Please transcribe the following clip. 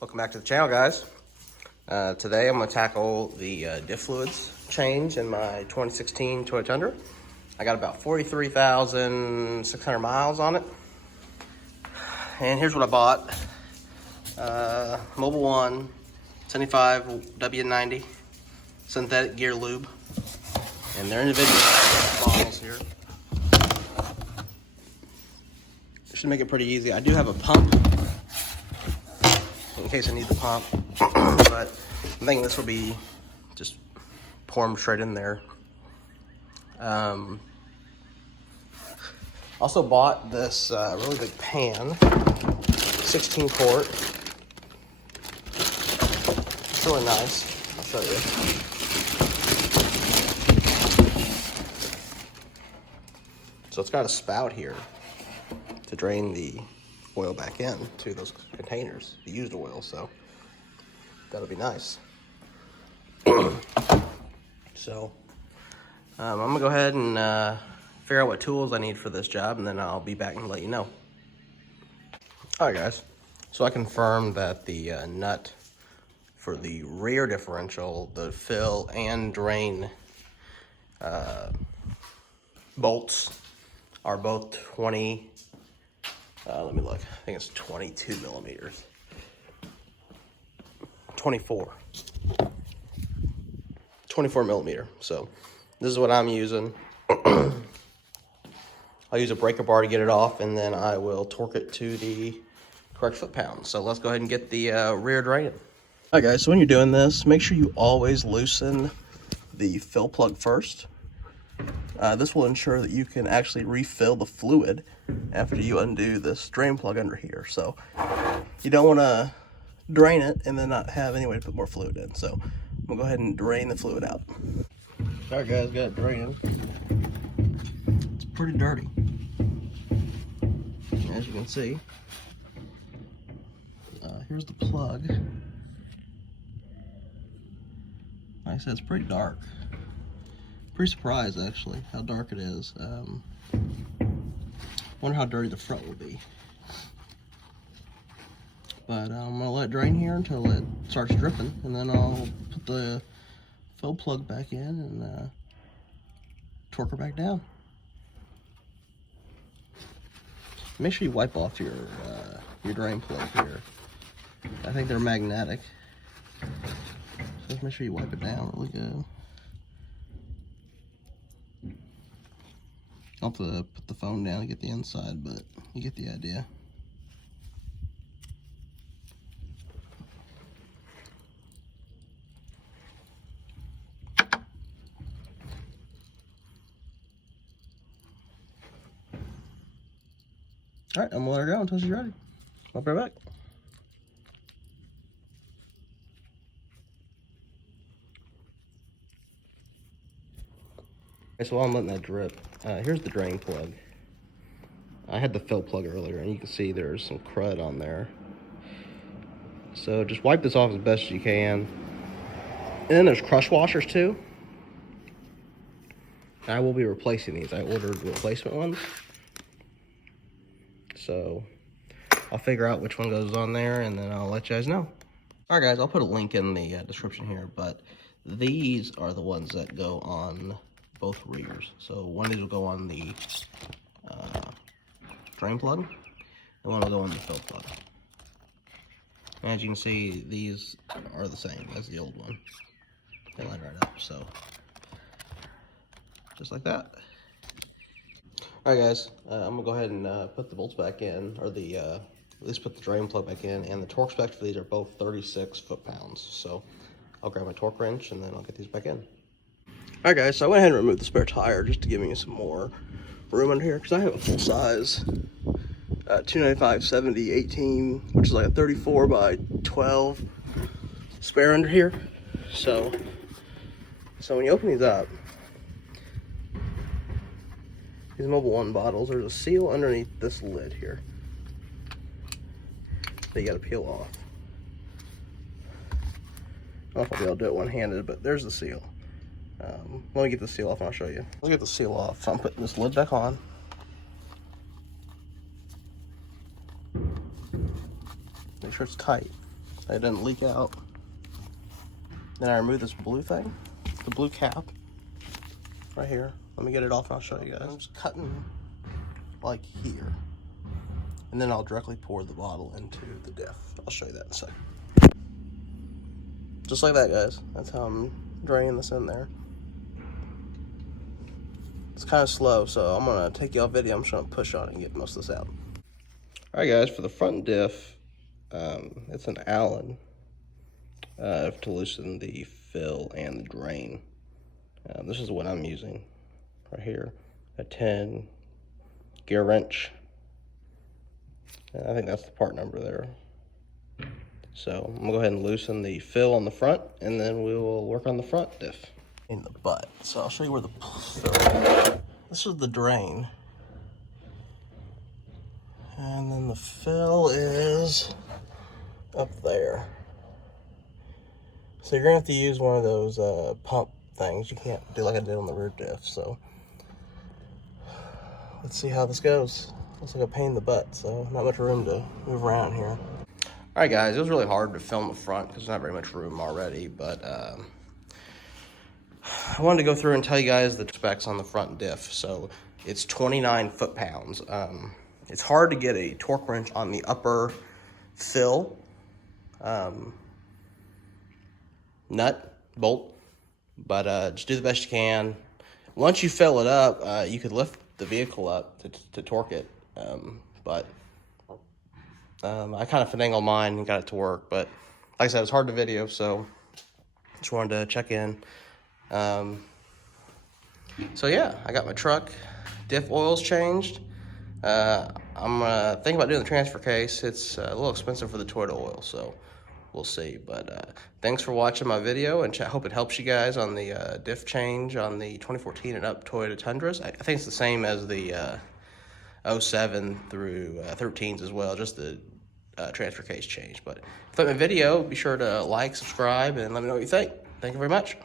Welcome back to the channel, guys. Today I'm going to tackle the diff fluids change in my 2016 Toyota Tundra. I got about 43,600 miles on it. And here's what I bought. Mobil 1 75 W90 synthetic gear lube. And they're individual bottles here. Should make it pretty easy. I do have a pump in case I need the pump, but I'm thinking this will be just pour them straight in there. Also bought this really big pan, 16 quart. It's really nice. I'll show you. So it's got a spout here to drain the oil back in to those containers, the used oil, so that'll be nice. So I'm gonna go ahead and figure out what tools I need for this job, and then I'll be back and let you know. All right, guys, so I confirmed that the nut for the rear differential, the fill and drain bolts are both 20, let me look, I think it's 22 millimeters. 24 millimeter. So this is what I'm using. I'll use a breaker bar to get it off, and then I will torque it to the correct foot-pounds. So let's go ahead and get the rear drain. All right, guys, so when you're doing this, make sure you always loosen the fill plug first. This will ensure that you can actually refill the fluid after you undo this drain plug under here. So you don't want to drain it and then not have any way to put more fluid in. So I'm gonna go ahead and drain the fluid out. All right, guys, got it draining. It's pretty dirty, as you can see. Here's the plug. Like I said, it's pretty dark. Pretty surprised, actually, how dark it is. Wonder how dirty the front will be. But I'm gonna let it drain here until it starts dripping, and then I'll put the fill plug back in and torque her back down. Make sure you wipe off your drain plug here. I think they're magnetic, so just make sure you wipe it down really good. I'll have to put the phone down to get the inside, but you get the idea. All right, I'm gonna let her go until she's ready. I'll be right back. Okay, so while I'm letting that drip, here's the drain plug. I had the fill plug earlier, and you can see there's some crud on there. So just wipe this off as best as you can. And then there's crush washers too. I will be replacing these. I ordered replacement ones. So I'll figure out which one goes on there, and then I'll let you guys know. All right, guys, I'll put a link in the description here, but these are the ones that go on both rears. So one of these will go on the drain plug, and one will go on the fill plug. And as you can see, these are the same as the old one. They line right up, so just like that. All right, guys, I'm gonna go ahead and put the bolts back in, or the at least put the drain plug back in, and the torque specs for these are both 36 foot-pounds. So I'll grab my torque wrench and then I'll get these back in. All right, guys, so I went ahead and removed the spare tire just to give me some more room under here, because I have a full size 295/70/18, which is like a 34 by 12 spare under here. So when you open these up, these Mobil 1 bottles, there's a seal underneath this lid here that you gotta peel off. I don't know if I'll be able to do it one-handed, but there's the seal. Let me get the seal off and I'll show you. Let's get the seal off. So I'm putting this lid back on. Make sure it's tight. so it doesn't leak out. Then I remove this blue thing, the blue cap, right here. Let me get it off and I'll show you guys. I'm just cutting like here. And then I'll directly pour the bottle into the diff. I'll show you that in a second. Just like that, guys. That's how I'm draining this in there. It's kind of slow, so I'm gonna take you off video. I'm just gonna push on it and get most of this out. All right, guys, for the front diff, it's an Allen to loosen the fill and the drain. This is what I'm using right here, a 10 gear wrench. And I think that's the part number there. So I'm gonna go ahead and loosen the fill on the front, and then we will work on the front diff. In the butt. So I'll show you where the fill. This is the drain. And then the fill is up there. So you're gonna have to use one of those pump things. You can't do like I did on the rear diff. So let's see how this goes. Looks like a pain in the butt, so not much room to move around here. All right, guys, it was really hard to film the front because there's not very much room already, but I wanted to go through and tell you guys the specs on the front diff. So it's 29 foot-pounds. It's hard to get a torque wrench on the upper fill nut, bolt, but just do the best you can. Once you fill it up, you could lift the vehicle up to torque it, but I kind of finagled mine and got it to work. But like I said, it's hard to video, so just wanted to check in. So yeah, I got my truck diff oils changed. I'm thinking about doing the transfer case. It's a little expensive for the Toyota oil, so we'll see. But thanks for watching my video, and I hope it helps you guys on the diff change on the 2014 and up Toyota Tundras. I think it's the same as the 07 through 13s as well, just the transfer case change. But if you like my video, be sure to like, subscribe, and let me know what you think. Thank you very much.